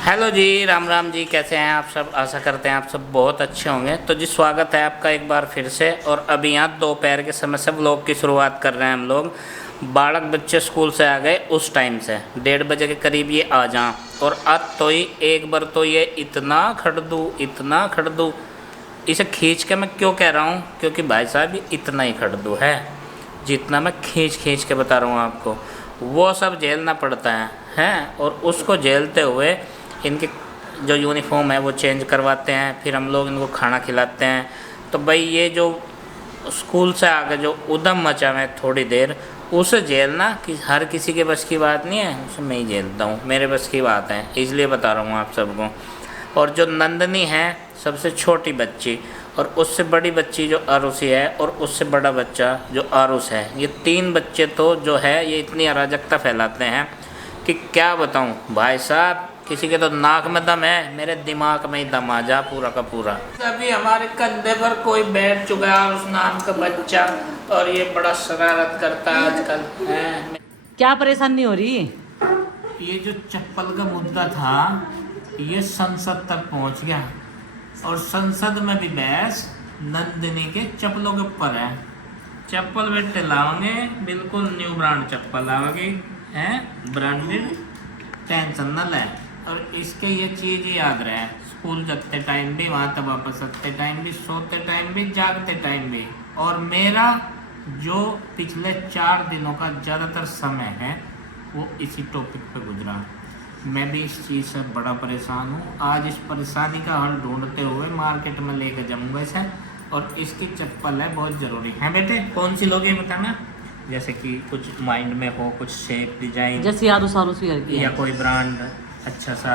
Hello जी, राम राम जी। कैसे हैं आप सब? आशा करते हैं आप सब बहुत अच्छे होंगे। तो जी स्वागत है आपका एक बार फिर से। और अभी यहाँ दोपहर के समय से व्लॉग की शुरुआत कर रहे हैं हम लोग। बालक बच्चे स्कूल से आ गए उस टाइम से 1:30 के करीब ये आ जाएं। और आज तो ही एक बार तो ये इतना खड़दू इसे खींच के मैं क्यों कह रहा हूँ, क्योंकि भाई साहब ये इतना ही खड़दू है जितना मैं खींच के बता रहा हूँ आपको। वो सब झेलना पड़ता है हैं। और उसको झेलते हुए इनके जो यूनिफॉर्म है वो चेंज करवाते हैं, फिर हम लोग इनको खाना खिलाते हैं। तो भाई ये जो स्कूल से आके जो उधम मचा है थोड़ी देर, उसे झेलना कि हर किसी के बस की बात नहीं है। उसे मैं ही झेलता हूँ, मेरे बस की बात है, इसलिए बता रहा हूँ आप सबको। और जो नंदनी है सबसे छोटी बच्ची, और उससे बड़ी बच्ची जो आरुषि है, और उससे बड़ा बच्चा जो आरुष है, ये 3 बच्चे तो जो है ये इतनी अराजकता फैलाते हैं कि क्या बताऊं भाई साहब। किसी के तो नाक में दम है, मेरे दिमाग में ही दम आ जा पूरा का पूरा। अभी हमारे कंधे पर कोई बैठ चुका है उस नाम का बच्चा, और ये बड़ा शरारत करता है आजकल है। क्या परेशानी हो रही? ये जो चप्पल का मुद्दा था ये संसद तक पहुंच गया, और संसद में भी बहस नंदिनी के चप्पलों के ऊपर है। चप्पल बेटे लाओगे, बिल्कुल न्यू ब्रांड चप्पल लाओगे हैं, ब्रांडेड, टेंशन न ले। और इसके ये चीज़ याद रहे, स्कूल जाते टाइम भी, वहाँ तक वापस आते टाइम भी, सोते टाइम भी, जागते टाइम भी। और मेरा जो पिछले 4 दिनों का ज़्यादातर समय है वो इसी टॉपिक पे गुजरा। मैं भी इस चीज़ से बड़ा परेशान हूँ। आज इस परेशानी का हल ढूंढते हुए मार्केट में लेकर जाऊँगा इसे। और इसकी चप्पल है बहुत ज़रूरी है बेटे। कौन सी लोगे बताना? जैसे कि कुछ माइंड में हो, कुछ शेप डिजाइन, जैसे याद या कोई ब्रांड अच्छा सा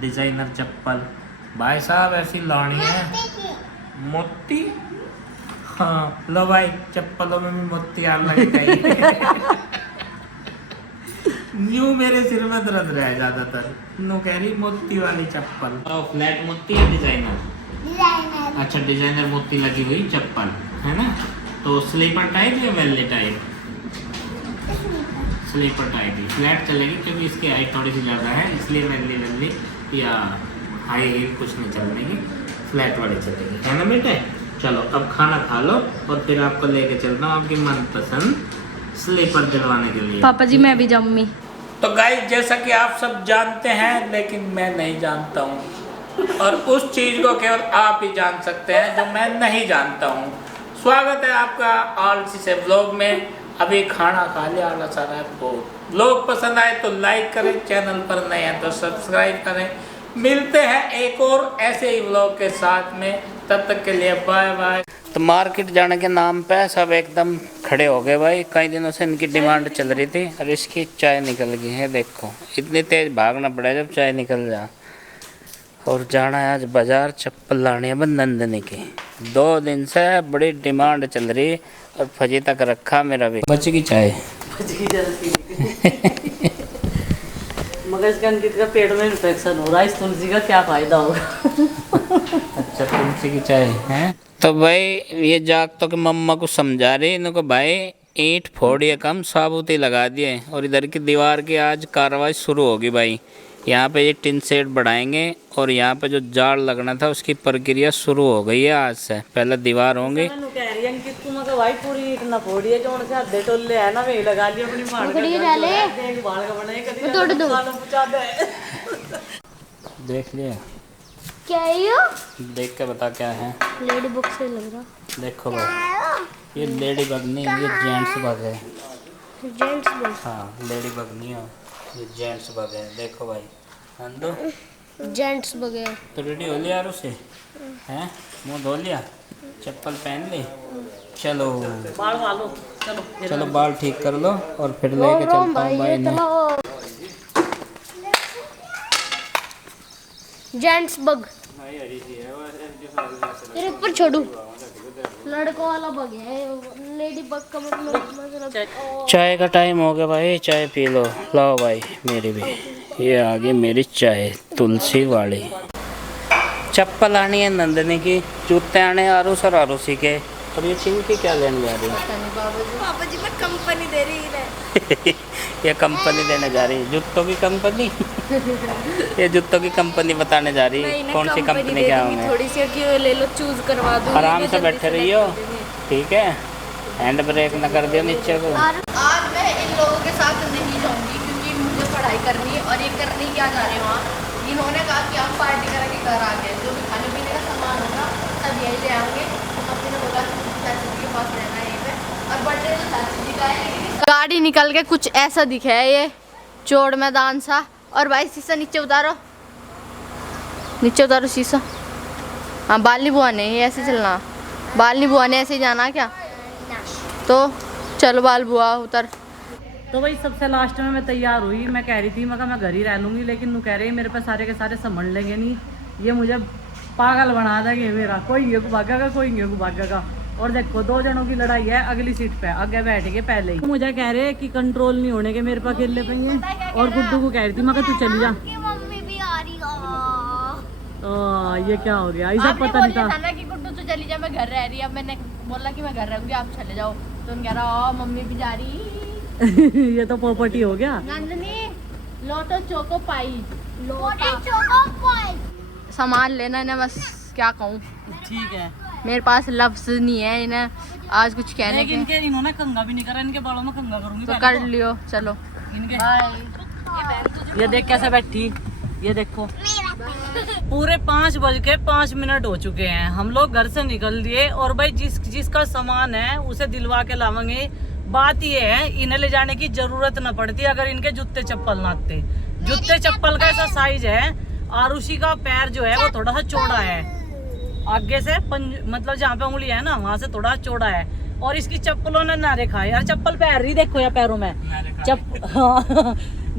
डिजाइनर चप्पल। भाई साहब ऐसी लानी है मोती। हाँ लो भाई, चप्पलों में भी मोती आने लगे चाहिए। न्यू मेरे सिर में दर्द रहा ज़्यादातर, नो कह रही मोती वाली चप्पल। फ्लैट मोती या डिजाइनर? अच्छा डिजाइनर मोती लगी हुई चप्पल है ना। तो स्लीपर टाइप या वेल्ले टाइप? स्लीपर टाइप ही फ्लैट चलेगी, क्योंकि इसकी हाइट थोड़ी सी ज़्यादा है, इसलिए वेल्ली या हाई हील कुछ नहीं चलेगी, फ्लैट वाली चलेगी, है ना बेटे। चलो अब खाना खा लो और फिर आपको लेके चलता हूँ आपकी मनपसंद स्लीपर दिलवाने के लिए। पापा जी मैं भी जाऊंगी। तो गाइस जैसा कि आप सब जानते हैं, लेकिन मैं नहीं जानता हूँ, और उस चीज़ को केवल आप ही जान सकते हैं जो मैं नहीं जानता हूँ। स्वागत है आपका आलसी से व्लॉग में। अभी खाना खा लिया, आलस आ रहा है बहुत। व्लॉग पसंद आए तो लाइक करें, चैनल पर नए हैं तो सब्सक्राइब करें। मिलते हैं एक और ऐसे ही व्लॉग के साथ में, तब तक के लिए बाय बाय। तो मार्केट जाने के नाम पे सब एकदम खड़े हो गए भाई। कई दिनों से इनकी डिमांड चल रही थी, और इसकी चाय निकल गई है। देखो इतनी तेज भागना पड़ा जब चाय निकल जा। और जाना है आज बाजार, चप्पल लानी है नंदनी की। 2 दिन से बड़ी डिमांड चल रही, और फजी तक रखा मेरा भी। बचेगी चाय। मगर इसका अंकित का पेट में इन्फेक्शन हो रहा है, इस तुलसी का क्या फायदा होगा? अच्छा तुलसी की चाय है। तो भाई ये जाग तो कि मम्मा को समझा रही इनको, भाई ईंट फोड़िए कम, साबुती लगा दिए। और इधर की दीवार की आज कार्रवाई शुरू होगी भाई। यहाँ पे ये टिन शेड बढ़ाएंगे, और यहाँ पे जो जाड़ लगना था उसकी प्रक्रिया शुरू हो गई है आज से। पहले दीवार होंगी। भाई पूरी ईंट ना फोड़िए, जो उनसे आधे टोले है ना वे लगा लिए अपनी मार का देख लिया? क्या है ये? देख के बता क्या है। लेडी बुक से लग रहा। देखो भाई ये लेडी बग नहीं, ये जेंट्स बग है। Gents book? हाँ लेडी बग नहीं है, ये जेंट्स बग है। देखो भाई नंदू, जेंट्स बुक है। तो रेडी हो लिया यार उसे हैं, मुँह धो लिया, चप्पल पहन ली, चलो बाल वालो, चलो बाल ठीक कर लो, और फिर लेके चलता हूँ भाई ने। जेंट्स बग तेरे ऊपर छोड़ू, लड़कों वाला बग है, लेडी बग का मतलब। चाय का टाइम हो गया भाई, चाय पी लो। लाओ भाई मेरी भी, ये आ गई मेरी चाय तुलसी वाली। चप्पल आनी है नंदनी की, जूते आने आरुष और आरुषि के, और ये चिंकी क्या लेने जा रही है? पापा जी मैं कंपनी दे रही है। ये कंपनी देने जा रही है, जूतों की कंपनी। ये जूतों की कंपनी बताने जा रही है। कौन सी कंपनी क्या होंगे? थोड़ी सी कि ले लो, चूज करवा दूँ। आराम से बैठे रहियो, ठीक है? हैंड ब्रेक न कर दियो नीचे को। आज मैं इन लोगों के साथ नहीं जाऊंगी क्योंकि मुझे पढ़ाई करनी है। और ये करने क्या जा रहे हैं वहाँ, इन्होंने कहा कि हम पार्टी करके घर आ गए, जो भी खाने पीने का सामान होगा सब यहीं ले आएंगे। मम्मी ने बोला चाची जी के पास रहना है यहीं पे, और बर्थडे तो चाची जी का है। गाड़ी निकल के कुछ ऐसा दिखा है ये चौड़ मैदान सा। और भाई शीशा नीचे उतारो, नीचे उतारो शीशा। हाँ बाल नहीं बुआने, ये ऐसे चलना, बाल नहीं बुआने, ऐसे ही जाना क्या? तो चलो बाल बुआ उतर। तो भाई सबसे लास्ट में मैं तैयार हुई। मैं कह रही थी मैं घर ही रह लूँगी, लेकिन वो कह रही है मेरे पे सारे के सारे संभल लेंगे नहीं, ये मुझे पागल बना देंगे। मेरा कोई ये को भागेगा, कोई ये को भागेगा। और देखो 2 जनों की लड़ाई है अगली सीट पे, आगे बैठ के पहले ही मुझे कह रहे हैं कि कंट्रोल नहीं होने के मेरे पे अकेले पे हैं। और गुड्डू को कह रही थी मैं तू चली जा, मम्मी भी आ रही ये क्या हो गया? ऐसा पता नहीं था ना कि गुड्डू तो चली जा, मैं घर रह रही। अब मैंने बोला कि मैं घर रहूंगी, आप चले जाओ, तो उन्होंने कह रहा मम्मी भी जा रही। ये तो प्रॉपर्टी हो गया। नंदनी लोटो चोको पाई, चोको पाई। सामान लेना है ना, बस क्या कहूँ। ठीक है, मेरे पास लफ्ज नहीं है इन्हें आज कुछ कहने के। इनके इन्होंने कंघा भी नहीं करा, इनके बालों में कंघा करूंगी तो कर लियो, चलो इनके। ये देख कैसे बैठी, ये देखो पूरे 5:05 हो चुके हैं। हम लोग घर से निकल दिए और भाई जिसका सामान है उसे दिलवा के लावेंगे। बात ये है इन्हें ले जाने की जरूरत न पड़ती अगर इनके जूते चप्पल ना आते। जूते चप्पल का ऐसा साइज है, आरुषि का पैर जो है वो थोड़ा सा चौड़ा है, आगे से मतलब जहाँ पे उंगली है ना वहाँ से थोड़ा चौड़ा है। और इसकी चप्पलों ने नारे खाए यार, चप्पल पैर रही देखो या पैरों में हाँ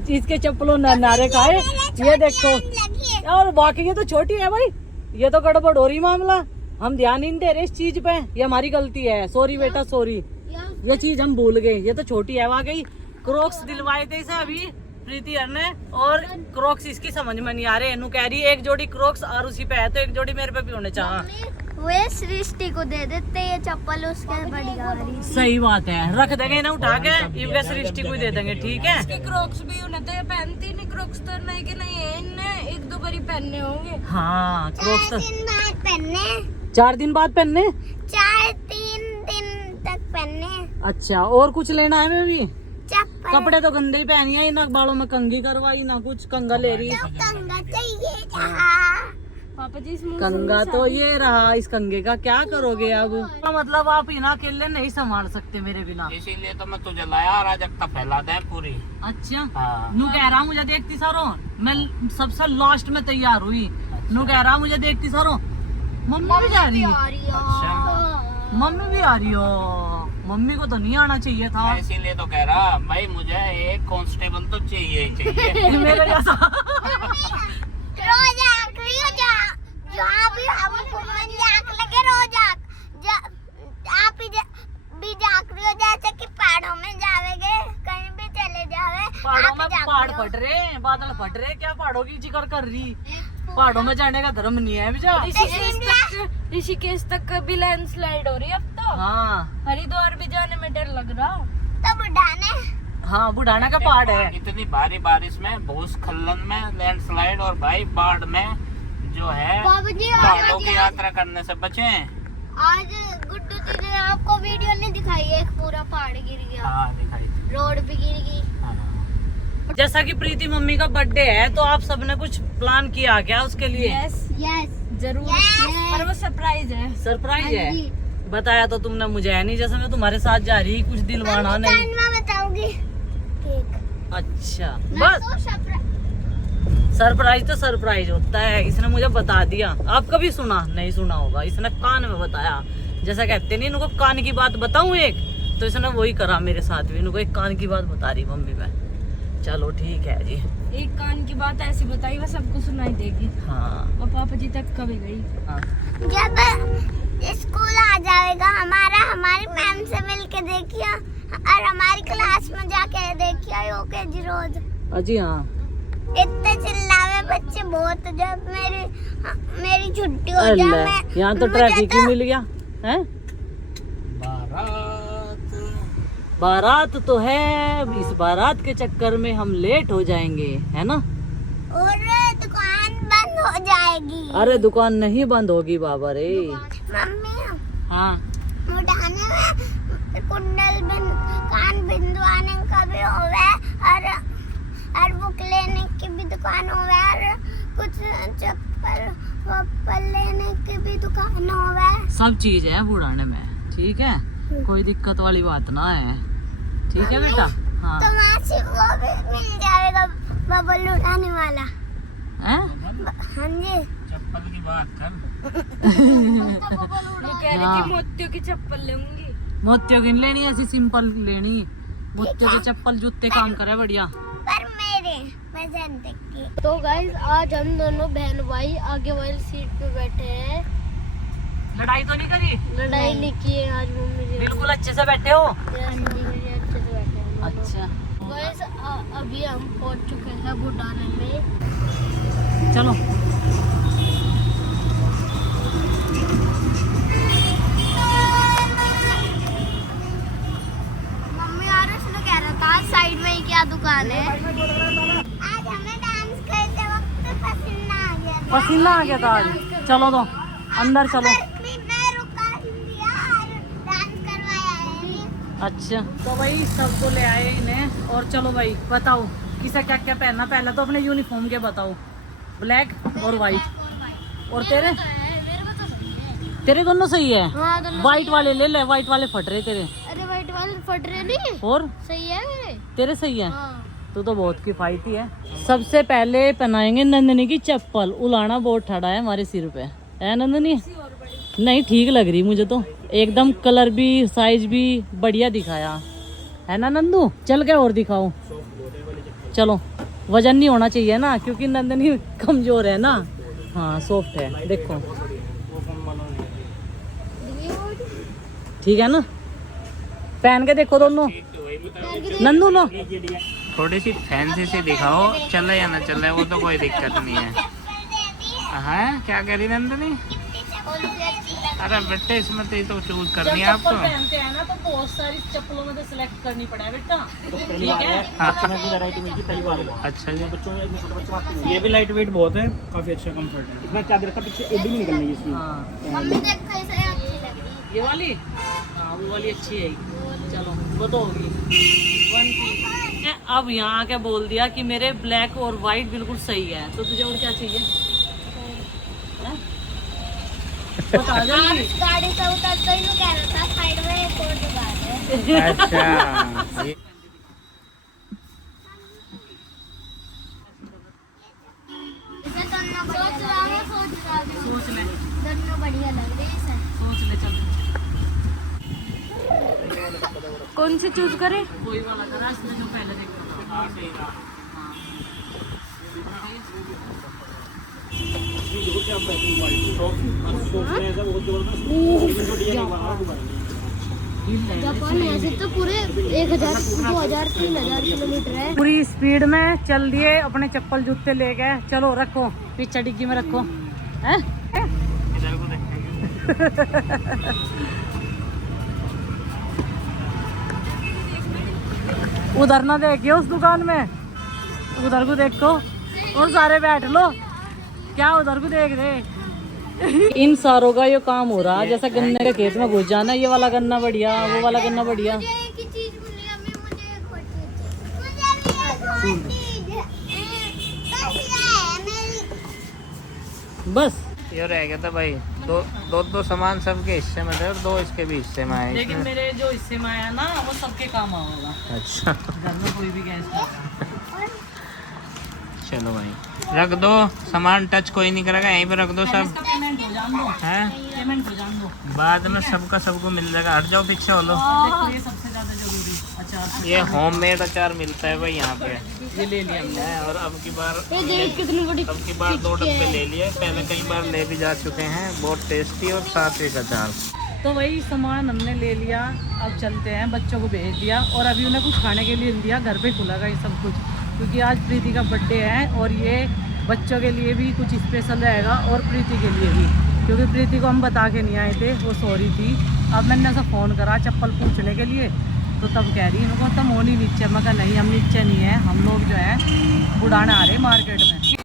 इसके चप्पलों ने नारे खाए। ये देखो और बाकी ये तो छोटी है भाई, ये तो गड़बड़ हो रही मामला। हम ध्यान ही नहीं दे रहे इस चीज पे, ये हमारी गलती है। सॉरी बेटा सॉरी, ये चीज हम भूल गए। ये तो छोटी है वाकई। क्रोक्स दिलवाए थे इसे अभी प्रीति हर ने, और क्रोक्स इसकी समझ में नहीं आ रहे। नू कह रही है एक जोड़ी क्रोक्स आरुषि पे है तो एक जोड़ी मेरे पे भी होने चाहिए। वे सृष्टि को दे देते ये चप्पल, उसके बड़ी गाड़ी। सही बात है, रख देंगे ना उठा के, इनके सृष्टि को ही दे देंगे। ठीक है, इसके क्रोक्स भी उन्हें तो ये पहनती नहीं, क्रोक्स तो नहीं कि नहीं है, इनने 1-2 बारी पहनने होंगे। हाँ क्रोक्स तो 4 दिन बाद पहनने, 4 दिन बाद पहनने। 3 दिन तक पहनने। अच्छा और कुछ लेना है मैं भी? चप्पल कपड़े तो गंदे ही पहनी है, ना बालों में कंघी करवाई ना कुछ, कंघा ले रही। तो कंगा चाहिए पापा जी। कंघा तो ये रहा, इस कंघे का क्या करोगे अब? मतलब आप इन्हें अकेले नहीं संभाल सकते मेरे बिना, इसीलिए तो मैं तुझे लाया, अराजकता फैला दे पूरी। अच्छा हाँ। नू कह रहा मुझे देखती सारो, मैं सबसे लास्ट में तैयार हुई। नू कह रहा मुझे देखती सारो, मम्मी भी जा रही है। अच्छा मम्मी भी आ रही हो, मम्मी को तो नहीं आना चाहिए था। मैं इसीलिए तो कह रहा भाई मुझे एक कांस्टेबल तो चाहिए ही चाहिए। मेरे जैसा जहाँ भी हमको मन जाक लगे रोजाक आप भी जाक रही हो, जैसे कि पहाड़ों में जावेगे, कहीं भी चले जावे। पहाड़ों में पहाड़ फट रहे, बादल फट रहे, क्या पहाड़ों की जिक्र कर रही? पहाड़ों में जाने का धर्म नहीं है बेचा। ऋषिकेश तक भी लैंडस्लाइड हो रही है अब तो। हाँ हरिद्वार भी जाने में डर लग रहा। तो बुढ़ाने हाँ बुढ़ाना का पहाड़ है। इतनी भारी बारिश में, भूस्खलन में, लैंडस्लाइड और भाई बाढ़ में जो है पहाड़ों की यात्रा करने से बचें। आज गुड्डू जी ने आपको वीडियो नहीं दिखाई, एक पूरा पहाड़ गिर गया। हाँ दिखाई। रोड भी गिर गई। हाँ। जैसा कि प्रीति मम्मी का बर्थडे है तो आप सबने कुछ प्लान किया क्या उसके लिए? यस जरूर, पर वो सरप्राइज है। सरप्राइज है? बताया तो तुमने मुझे है नहीं, जैसे मैं तुम्हारे साथ जा रही कुछ दिलवाना नहीं। मैं बताऊंगी केक। अच्छा बस सरप्राइज तो सरप्राइज होता है, इसने मुझे बता दिया। आप कभी सुना नहीं सुना होगा, इसने कान में बताया। जैसा कहते नहीं इनको कान की बात बताऊं एक, तो इसने वही करा मेरे साथ भी। इनको एक कान की बात बता रही मम्मी मैं। चलो ठीक है जी, एक कान की बात ऐसी बताई वो सबको सुनाई देगी। हाँ और पापा जी तक कभी गई। हाँ। जब स्कूल आ जाएगा हमारी मैम से मिलके देखिए, और हमारी क्लास में जाके देखिए यूकेजी रोज। अजी हाँ इतने चिल्लावे बच्चे बहुत। जब मेरी छुट्टी हो जाए, यहाँ तो ट्रैफिक ही मिल गया है। बारात तो है, इस बारात के चक्कर में हम लेट हो जाएंगे, है ना? और दुकान बंद हो जाएगी। अरे दुकान नहीं बंद होगी बाबा रे। मम्मी हाँ मुडाने में कुंडल कान बिंदुआने का भी होवे और बुक लेने की भी दुकान होवे और कुछ चप्पल वप्पल लेने की भी दुकान होवे। सब चीज है बुढ़ाने में, ठीक है, कोई दिक्कत वाली बात ना है, ठीक है बेटा। हाँ तो वहाँ से वो भी मिल जाएगा बबल उड़ाने वाला। हैं? हाँ जी चप्पल की बात कर। हाँ। मोतियों की चप्पल लूंगी। मोतियों की नहीं लेनी, ऐसी सिंपल लेनी। मोतियों के चप्पल जूते काम करे बढ़िया। पर मेरे वजन तक की। तो गाइस आज हम दोनों बहन भाई आगे वाली सीट पे बैठे हैं। लड़ाई तो नहीं करी? लड़ाई नहीं की है आज मम्मी जी। बिल्कुल अच्छे से बैठे हो। अच्छे से बैठे हैं दोनों। अच्छा गाइस अभी हम पहुंच चुके हैं बुढ़ाने में। चलो मम्मी और उसने कह रहा था साइड में ही क्या दुकान है। आज हमें डांस करते वक्त पसीना आ गया था। पसीना आ गया था आज। चलो तो अंदर चलो। मैं रुका दिया और डांस करवाया है। अच्छा तो भाई सबको ले आए इन्हें, और चलो भाई बताओ किसे क्या क्या पहनना। पहले तो अपने यूनिफॉर्म के बताओ, ब्लैक और वाइट। और तेरे तेरे दोनों सही है। हाँ दोनों वाइट वाले ले ले, वाइट वाले फट रहे तेरे। अरे वाइट वाले फट रहे नहीं, और सही है मेरे। तेरे सही है। हाँ तू तो बहुत किफायती है। सबसे पहले पहनाएंगे नंदनी की चप्पल। उलाना बहुत ठड़ा है हमारे सिर पे, है नंदनी? नहीं ठीक लग रही मुझे तो, एकदम कलर भी साइज भी बढ़िया दिखाया, है ना नंदू? चल के और दिखाओ। चलो वजन नहीं होना चाहिए ना, क्योंकि नंदनी कमजोर है ना। हाँ सॉफ्ट है, देखो ठीक है ना? पहन के देखो दोनों। नंदू लो थोड़ी सी फैंसी सी दिखाओ, चले या ना चले वो तो कोई दिक्कत नहीं है। हाँ क्या करी नंदनी? अरे बेटे इसमें तो चूज करनी है आपको। पहनते हैं ना तो बहुत सारी चप्पलों में तो सिलेक्ट करनी पड़ा है बेटा, ठीक है? अच्छा जी। ये भी लाइट वेट बहुत है, काफी अच्छा कंफर्ट है। इतना चादर का पीछे एडी भी निकलनी है इसकी। हाँ मम्मी देख कैसे अच्छी लग रही है। ये वाली, हाँ वो वाली अच्छी है। चलो वो तो होगी 1 पीस। अब यहाँ आके बोल दिया कि मेरे ब्लैक और वाइट बिल्कुल सही है, तो तुझे और क्या चाहिए? हैं? बता जल्दी। गाड़ी से उतरते ही कह रहा था साइड में एक और दुकान है। अच्छा इसे दोनों सोच रहा हूँ सोच ले, दोनों बढ़िया लग रही है। सोच ले चल। कौन से चूज करें? कोई वाला करा इसने जो पहले देखा था। जापान ऐसे तो पूरे 1000 2000 3000 किलोमीटर है। पूरी स्पीड में चल दिए, अपने चप्पल जूते ले गए। चलो रखो पीछे डिग्गी में रखो, हैं? इधर को देखेंगे। उधर ना देखियो उस दुकान में, उधर को देखो और सारे बैठ लो। क्या उधर को देख रहे? इन सारों का ये काम हो रहा है जैसा गन्ने के खेत में घुस जाना। ये वाला गन्ना बढ़िया, वो वाला गन्ना बढ़िया। मुझे एक ही चीज बोली अम्मी, मुझे एक और चीज, मुझे भी एक और चीज बस ये है मेरी। बस ये रह गया था भाई, दो सामान सबके हिस्से में थे और 2 इसके भी हिस्से में आए। लेकिन मेरे जो हिस्से में आया ना वो सबके काम आएगा। अच्छा घर में कोई भी गैस चलो भाई रख दो, सामान टच कोई नहीं करेगा, यहीं पे रख दो सब। पेमेंट हो जान दो, हैं पेमेंट हो जान दो। बाद में सबका सबको मिल जाएगा। हट जाओ पीछे हो लो। देखो ये सबसे ज्यादा जरूरी अचार, ये होममेड अचार मिलता है भाई यहाँ पे, ये ले लिया हमने। है। और अब की बार ये देख कितनी बड़ी अब की बार 2 डब्बे ले लिए, पहले कई बार ले भी जा चुके हैं। बहुत टेस्टी और सात्विक अचार। तो वही सामान हमने ले लिया, अब चलते हैं। बच्चों को भेज दिया और अभी उन्हें कुछ खाने के लिए दिया, घर पे खुलेगा ये सब कुछ, क्योंकि आज प्रीति का बर्थडे है और ये बच्चों के लिए भी कुछ स्पेशल रहेगा और प्रीति के लिए भी, क्योंकि प्रीति को हम बता के नहीं आए थे, वो सॉरी थी। अब मैंने ऐसा फ़ोन करा चप्पल पूछने के लिए, तो तब कह रही इनको तुम हो नहीं नीचे। मैं कहा नहीं हम नीचे नहीं है, हम लोग जो है उड़ाने आ रहे मार्केट में।